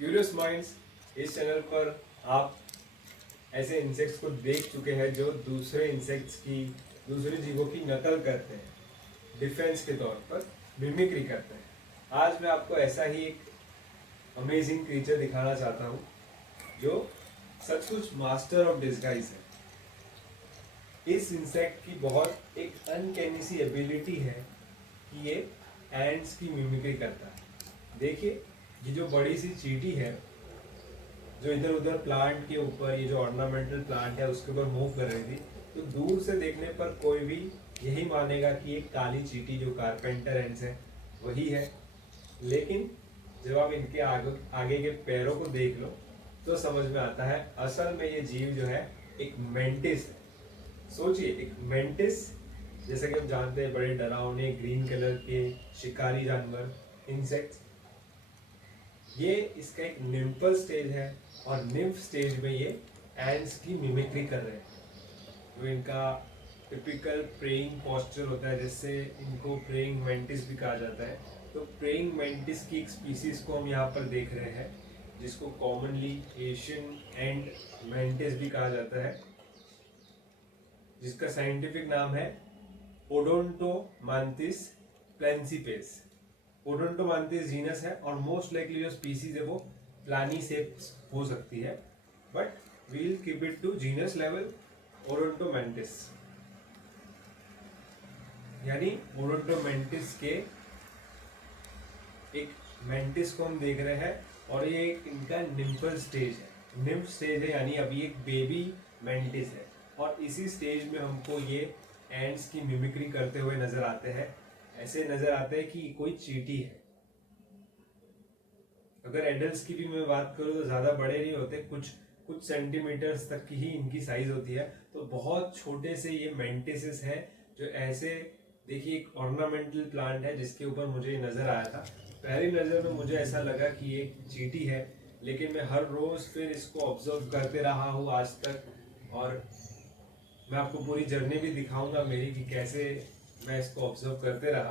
Curious minds, इस channel पर आप ऐसे इंसेक्ट्स को देख चुके हैं जो दूसरे इंसेक्ट्स की, दूसरे जीवों की नकल करते हैं, डिफेंस के तौर पर मिमिक्री करते हैं। आज मैं आपको ऐसा ही एक अमेजिंग क्रीचर दिखाना चाहता हूँ जो सचमुच मास्टर ऑफ डिस्गाइज है। इस इंसेक्ट की बहुत एक अनकैनी सी एबिलिटी है कि ये एंड्स की मिमिक्री करता है। देखिए, ये जो बड़ी सी चींटी है जो इधर उधर प्लांट के ऊपर, ये जो ऑर्नामेंटल प्लांट है उसके ऊपर मूव कर रही थी, तो दूर से देखने पर कोई भी यही मानेगा कि एक काली चींटी जो कारपेंटर एंड्स है वही है। लेकिन जब आप इनके आगे के पैरों को देख लो तो समझ में आता है असल में ये जीव जो है एक मेंटिस है। सोचिए, एक मेंटिस, जैसे कि हम जानते हैं बड़े डरावने ग्रीन कलर के शिकारी जानवर, इंसेक्ट्स, ये इसका एक निम्फल स्टेज है और निम्फ स्टेज में ये एंड्स की मिमिक्री कर रहे हैं। तो इनका टिपिकल प्रेइंग पोस्चर होता है, जिससे इनको प्रेइंग मेंटिस भी कहा जाता है। तो प्रेइंग मेंटिस की एक स्पीसीज को हम यहाँ पर देख रहे हैं, जिसको कॉमनली एशियन एंड मेंटिस भी कहा जाता है, जिसका साइंटिफिक नाम है ओडोंटोमांथिस प्लेंसिपेस। ओडोंटोमांथिस जीनस है और मोस्ट लाइकली जो स्पीसीज है वो प्लानीसेप्स हो सकती है, but we will keep it to genus level Odontomantis. यानी ओडोंटोमांथिस के एक मेंटिस को हम देख रहे हैं और ये एक इनका निम्फल स्टेज है। निम्फ स्टेज है यानी अभी एक बेबी मेंटिस है और इसी स्टेज में हमको ये एंड्स की मिमिक्री करते हुए नजर आते हैं। ऐसे नजर आते हैं कि कोई चींटी है। अगर एडल्ट्स की भी मैं बात करूं तो ज्यादा बड़े नहीं होते, कुछ सेंटीमीटर्स तक की ही इनकी साइज होती है। तो बहुत छोटे से ये मेंटिसेस है जो ऐसे, देखिए, एक ऑर्नामेंटल प्लांट है जिसके ऊपर मुझे नजर आया था। पहली नजर में मुझे ऐसा लगा कि ये चींटी है, लेकिन मैं हर रोज फिर इसको ऑब्जर्व करते रहा हूँ आज तक, और मैं आपको पूरी जर्नी भी दिखाऊंगा मेरी कि कैसे मैं इसको ऑब्जर्व करते रहा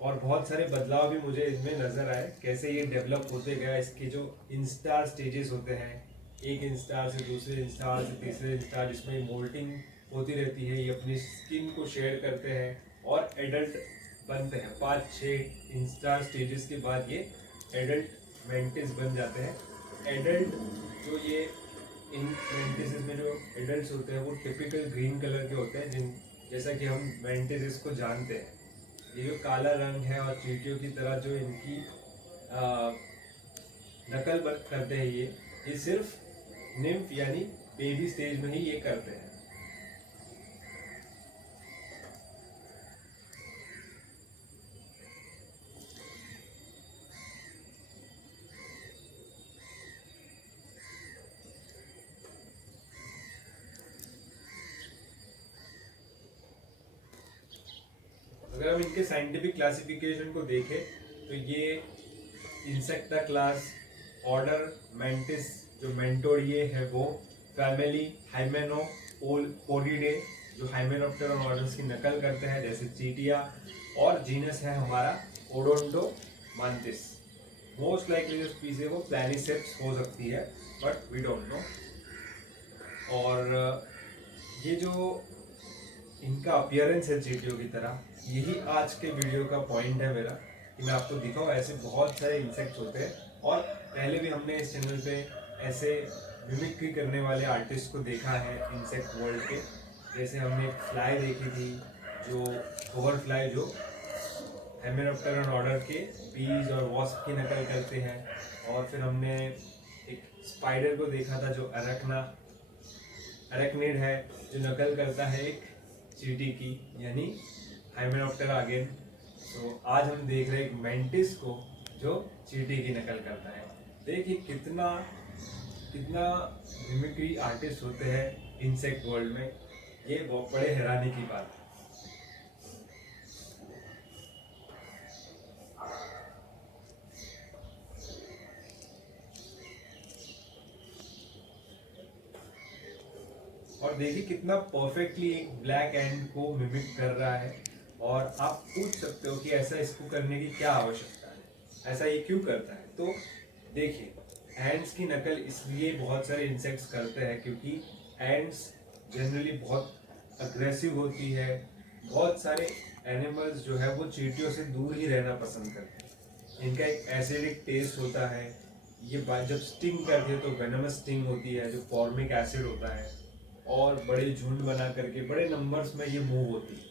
और बहुत सारे बदलाव भी मुझे इसमें नजर आए, कैसे ये डेवलप होते गया। इसके जो इंस्टार स्टेजेस होते हैं, एक इंस्टार से दूसरे इंस्टार से तीसरे इंस्टार, जिसमें मोल्टिंग होती रहती है, ये अपनी स्किन को शेयर करते हैं और एडल्ट बनते हैं। 5-6 इंस्टार स्टेजेस के बाद ये एडल्ट मेंटिस बन जाते हैं। एडल्ट जो ये इन मेंटिस में जो एडल्ट्स होते हैं वो टिपिकल ग्रीन कलर के होते हैं, जिन जैसा कि हम मेंटिस को जानते हैं। ये जो काला रंग है और चींटियों की तरह जो इनकी नकल करते हैं, ये सिर्फ निम्फ यानी बेबी स्टेज में ही ये करते हैं। अगर हम इनके साइंटिफिक क्लासिफिकेशन को देखें तो ये इंसेक्टा क्लास, ऑर्डर मेंटिस, जो मेंटोरिए है वो, फैमिली हाइमेनोपोरिडे जो हाइमेनोप्टेरन ऑर्डर्स की नकल करते हैं जैसे चींटियां, और जीनस है हमारा ओडोंटोमांथिस। मोस्ट लाइकली जो स्पीसीज है वो प्लैनिसेप्स हो सकती है, बट वी डोंट नो। और ये जो इनका अपीयरेंस है चींटियों की तरह, यही आज के वीडियो का पॉइंट है मेरा, कि मैं आपको दिखाऊं ऐसे बहुत सारे इंसेक्ट्स होते हैं। और पहले भी हमने इस चैनल पे ऐसे मिमिक्री करने वाले आर्टिस्ट को देखा है इंसेक्ट वर्ल्ड के। जैसे हमने एक फ्लाई देखी थी, जो ओवर फ्लाई, जो हेमेनोप्टेरन ऑर्डर के बीज और वॉस्प की नकल करते हैं। और फिर हमने एक स्पाइडर को देखा था जो अरेक्निड है, जो नकल करता है एक चींटी की, यानी हाइमेनोप्टेरा अगेन। तो आज हम देख रहे हैं एक मेंटिस को जो चींटी की नकल करता है। देखिए कितना मिमिक्री आर्टिस्ट होते हैं इंसेक्ट वर्ल्ड में, ये बहुत बड़े हैरानी की बात है। और देखिए कितना परफेक्टली एक ब्लैक एंड को मिमिक कर रहा है। और आप पूछ सकते हो कि ऐसा इसको करने की क्या आवश्यकता है, ऐसा ये क्यों करता है। तो देखिए, एंड्स की नकल इसलिए बहुत सारे इंसेक्ट्स करते हैं क्योंकि एंड्स जनरली बहुत अग्रेसिव होती है। बहुत सारे एनिमल्स जो है वो चींटियों से दूर ही रहना पसंद करते हैं। इनका एक एसिडिक टेस्ट होता है। ये जब स्टिंग करते हैं तो वेनमस स्टिंग होती है जो फॉर्मिक एसिड होता है, और बड़े झुंड बना करके बड़े नंबर्स में ये मूव होती है।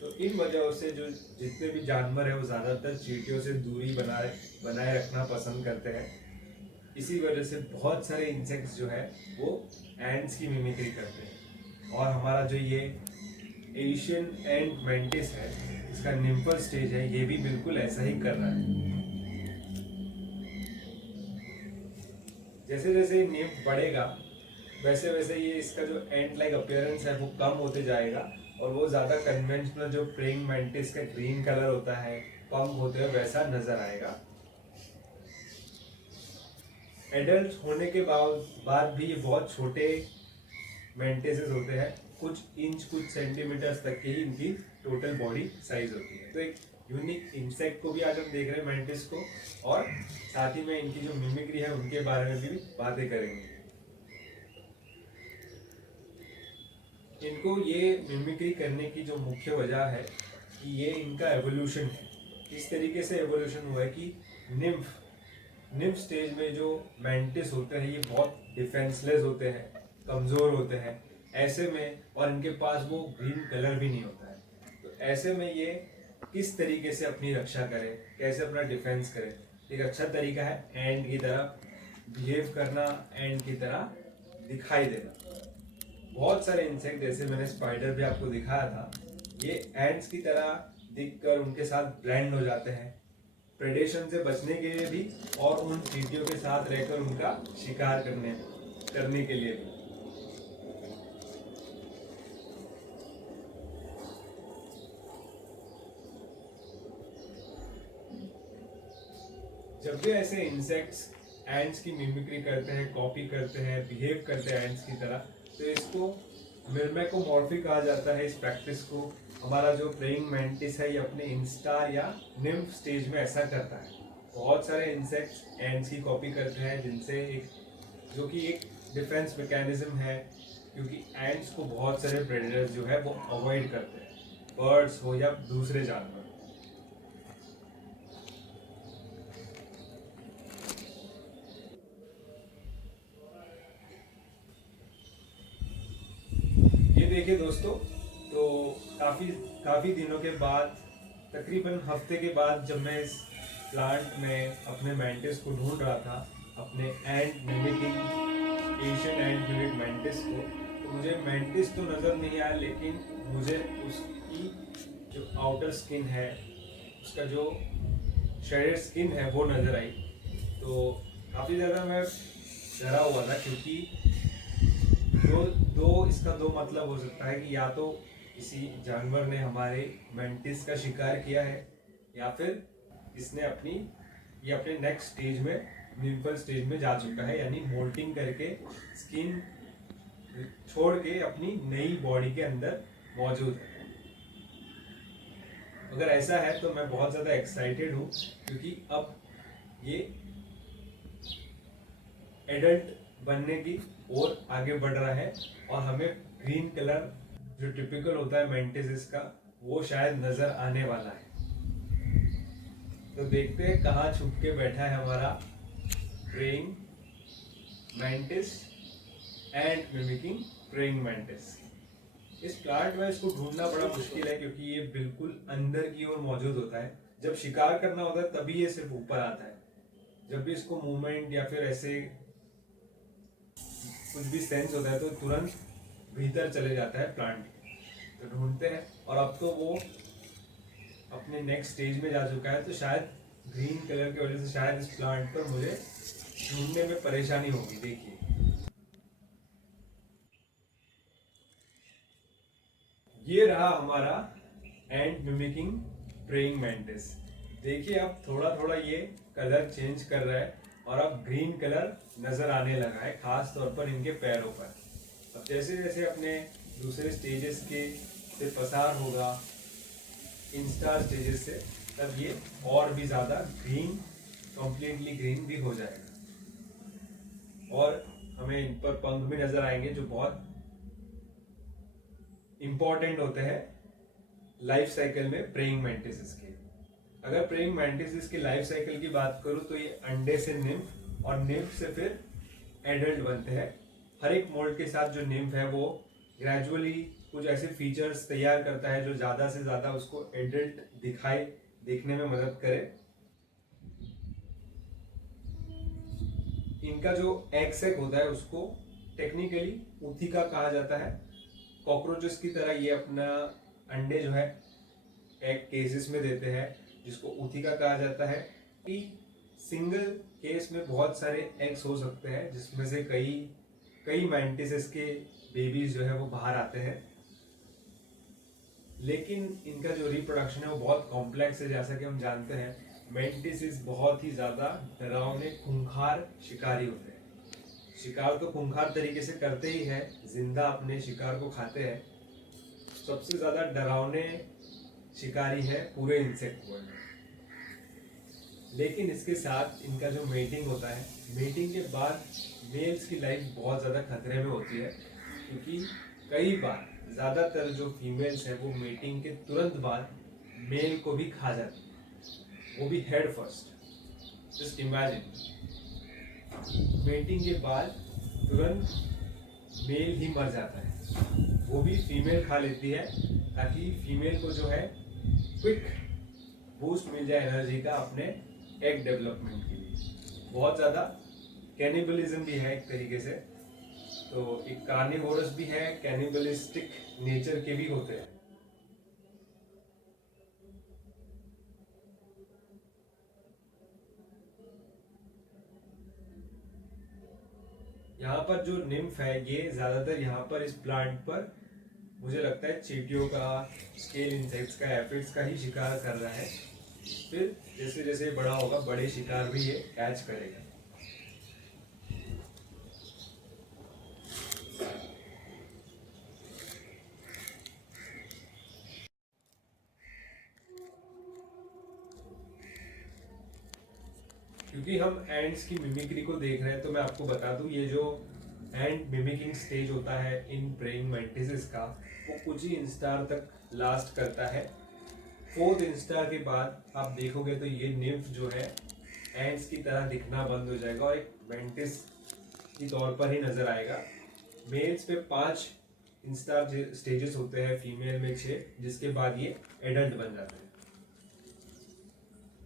तो इन वजहों से जो जितने भी जानवर है वो ज़्यादातर चींटियों से दूरी बनाए रखना पसंद करते हैं। इसी वजह से बहुत सारे इंसेक्ट्स जो है वो एंड्स की मिमिक्री करते हैं। और हमारा जो ये एशियन एंड मेंटिस है, इसका निम्फल स्टेज है, ये भी बिल्कुल ऐसा ही कर रहा है। जैसे जैसे निम्फ बढ़ेगा वैसे वैसे ये इसका जो एंड लाइक अपीयरेंस है वो कम होते जाएगा, और वो ज़्यादा कन्वेंशनल जो प्रेइंग मेंटिस का ग्रीन कलर होता है पंख होते हैं वैसा नजर आएगा। एडल्ट होने के बाद भी ये बहुत छोटे मेंटिसेस होते हैं, कुछ इंच कुछ सेंटीमीटर्स तक की ही इनकी टोटल बॉडी साइज होती है। तो एक यूनिक इंसेक्ट को भी आज हम देख रहे हैं मेंटिस को, और साथ ही में इनकी जो मिमिक्री है उनके बारे में भी बातें करेंगे। इनको ये मिमिक्री करने की जो मुख्य वजह है कि ये इनका एवोल्यूशन है। इस तरीके से एवोल्यूशन हुआ है कि निम्फ स्टेज में जो मेंटिस होते हैं ये बहुत डिफेंसलेस होते हैं, कमज़ोर होते हैं। ऐसे में और इनके पास वो ग्रीन कलर भी नहीं होता है, तो ऐसे में ये किस तरीके से अपनी रक्षा करें, कैसे अपना डिफेंस करें। एक अच्छा तरीका है एंड की तरह बिहेव करना, एंड की तरह दिखाई देना। बहुत सारे इंसेक्ट, जैसे मैंने स्पाइडर भी आपको दिखाया था, ये एंड्स की तरह दिखकर उनके साथ ब्लेंड हो जाते हैं प्रेडेशन से बचने के लिए भी, और उन चींटियों के साथ रहकर उनका शिकार करने के लिए भी। जब भी ऐसे इंसेक्ट्स एंड्स की मिमिक्री करते हैं, कॉपी करते हैं, बिहेव करते हैं एंड्स की तरह, तो इसको मिर्मेकोमॉर्फी कहा जाता है। इस प्रैक्टिस को हमारा जो प्रेइंग मेंटिस है ये अपने इंस्टार या निम्फ स्टेज में ऐसा करता है। बहुत सारे इंसेक्ट्स एंड्स की कॉपी करते हैं, जिनसे जो कि एक डिफेंस मैकेनिज्म है, क्योंकि एंड्स को बहुत सारे प्रेडेटर्स जो है वो अवॉइड करते हैं, बर्ड्स हो या दूसरे जानवर। देखिए दोस्तों, तो काफ़ी दिनों के बाद, तकरीबन हफ्ते के बाद, जब मैं इस प्लांट में अपने मेंटिस को ढूंढ रहा था, अपने and mimicking Asian and mimic mantis को, तो मुझे मेंटिस तो नज़र नहीं आया, लेकिन मुझे उसकी जो आउटर स्किन है, उसका जो शेडेड स्किन है वो नज़र आई। तो काफ़ी ज़्यादा मैं डरा हुआ था, क्योंकि इसका दो मतलब हो सकता है कि या तो किसी जानवर ने हमारे मेंटिस का शिकार किया है, या फिर इसने ये अपने नेक्स्ट स्टेज में, निम्फल स्टेज में जा चुका है, यानी मोल्टिंग करके स्किन छोड़ के अपनी नई बॉडी के अंदर मौजूद है। अगर ऐसा है तो मैं बहुत ज़्यादा एक्साइटेड हूँ, क्योंकि अब ये एडल्ट बनने की ओर आगे बढ़ रहा है, और हमें ग्रीन कलर जो टिपिकल होता है मेंटिस का, वो शायद नजर आने वाला है। तो देखते हैं कहाँ छुप के बैठा है हमारा praying mantis and mimicking praying mantis. इस प्लांट में इसको ढूंढना बड़ा मुश्किल है, क्योंकि ये बिल्कुल अंदर की ओर मौजूद होता है। जब शिकार करना होता है तभी ये सिर्फ ऊपर आता है। जब भी इसको मूवमेंट या फिर ऐसे कुछ भी सेंस होता है तो तुरंत भीतर चले जाता है प्लांट के। तो ढूंढते हैं, और अब तो वो अपने नेक्स्ट स्टेज में जा चुका है, तो शायद ग्रीन कलर की वजह से शायद इस प्लांट पर मुझे ढूंढने में परेशानी होगी। देखिए, ये रहा हमारा एंड मिमिकिंग प्रेइंग मेंटिस। देखिए अब थोड़ा थोड़ा ये कलर चेंज कर रहा है, और अब ग्रीन कलर नजर आने लगा है, खास तौर पर इनके पैरों पर। अब जैसे जैसे अपने दूसरे स्टेजेस के से पसार होगा, इंस्टार स्टेजेस से, तब ये और भी ज़्यादा ग्रीन, कम्प्लीटली ग्रीन भी हो जाएगा। और हमें इन पर पंख भी नजर आएंगे जो बहुत इंपॉर्टेंट होते हैं लाइफ साइकिल में प्रेइंग मैंटिसेस के। अगर प्रेइंग मैंटिसेस की लाइफ साइकिल की बात करूं तो ये अंडे से निम्फ और निम्फ से फिर एडल्ट बनते हैं। हर एक मोल्ड के साथ जो निम्फ है वो ग्रेजुअली कुछ ऐसे फीचर्स तैयार करता है जो ज्यादा से ज्यादा उसको एडल्ट देखने में मदद करे। इनका जो एग सैक होता है उसको टेक्निकली ऊथिका कहा जाता है। कॉकरोचेस की तरह ये अपना अंडे जो है एग केसेस में देते हैं जिसको ऊथिका कहा जाता है। कि सिंगल केस में बहुत सारे एग्स हो सकते हैं जिसमें से कई मैंटिसेस के बेबीज जो है वो बाहर आते हैं, लेकिन इनका जो रिप्रोडक्शन है वो बहुत कॉम्प्लेक्स है। जैसा कि हम जानते हैं मैंटिसेस बहुत ही ज्यादा डरावने खूंखार शिकारी होते हैं। शिकार तो खूंखार तरीके से करते ही है, जिंदा अपने शिकार को खाते हैं। सबसे ज्यादा डरावने शिकारी है पूरे इंसेक्ट वर्ल्ड में। लेकिन इसके साथ इनका जो मेटिंग होता है, मेटिंग के बाद मेल्स की लाइफ बहुत ज़्यादा खतरे में होती है, क्योंकि कई बार ज़्यादातर जो फीमेल्स है वो मेटिंग के तुरंत बाद मेल को भी खा जाती है, वो भी head first. Just imagine, mating के बाद तुरंत मेल ही मर जाता है, वो भी फीमेल खा लेती है ताकि फीमेल को जो है क्विक बूस्ट मिल जाए एनर्जी का अपने एग डेवलपमेंट के लिए। बहुत ज़्यादा कैनिबलिज्म भी है एक तरीके से, तो एक कार्निवोरस भी है, कैनिबलिस्टिक नेचर के भी होते हैं। यहाँ पर जो निम्फ है ये ज्यादातर यहाँ पर इस प्लांट पर मुझे लगता है चींटियों का, स्केल इंसेक्ट्स का, एफिड्स का ही शिकार कर रहा है। फिर जैसे जैसे बड़ा होगा बड़े शिकार भी ये कैच करेगा। क्योंकि हम एंड्स की मिमिक्री को देख रहे हैं तो मैं आपको बता दूं, ये जो एंड मिमिकिंग स्टेज होता है इन प्रेइंग मैंटिसेस का वो कुछ ही इंस्टार तक लास्ट करता है। 4th इंस्टार के बाद आप देखोगे तो ये निम्फ जो है एंड्स की तरह दिखना बंद हो जाएगा और एक मैंटिस के तौर पर ही नजर आएगा। मेल्स पे 5 इंस्टार स्टेजेस होते हैं, फीमेल में 6, जिसके बाद ये एडल्ट बन जाते हैं।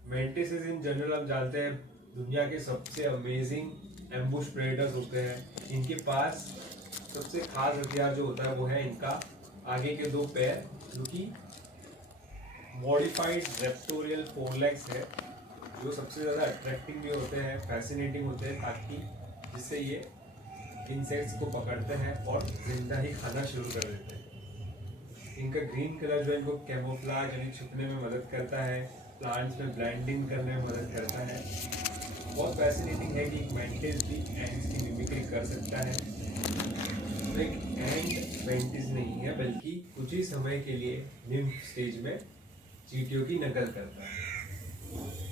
मैंटिसेस इन जनरल हम जानते हैं दुनिया के सबसे अमेजिंग एम्बुश प्रेडेटर्स होते हैं। इनके पास सबसे खास हथियार जो होता है वो है इनका आगे के 2 पैर, जो कि मॉडिफाइड रेप्टोरियल फोरलेग्स है, जो सबसे ज़्यादा अट्रैक्टिव भी होते हैं, फैसिनेटिंग होते हैं, ताकि जिससे ये इंसेक्ट्स को पकड़ते हैं और जिंदा ही खाना शुरू कर देते हैं। इनका ग्रीन कलर जो है इनको कैमोफ्लेज यानी छुपने में मदद करता है, प्लांट्स में ब्लेंडिंग करने में मदद करता है। बहुत फैसिनेटिंग है कि एक मैंटिस भी एंड्स की मिमिक्री कर सकता है। तो एक एंड मैंटिस नहीं है, बल्कि कुछ ही समय के लिए निम्फ स्टेज में चींटियों की नकल करता है।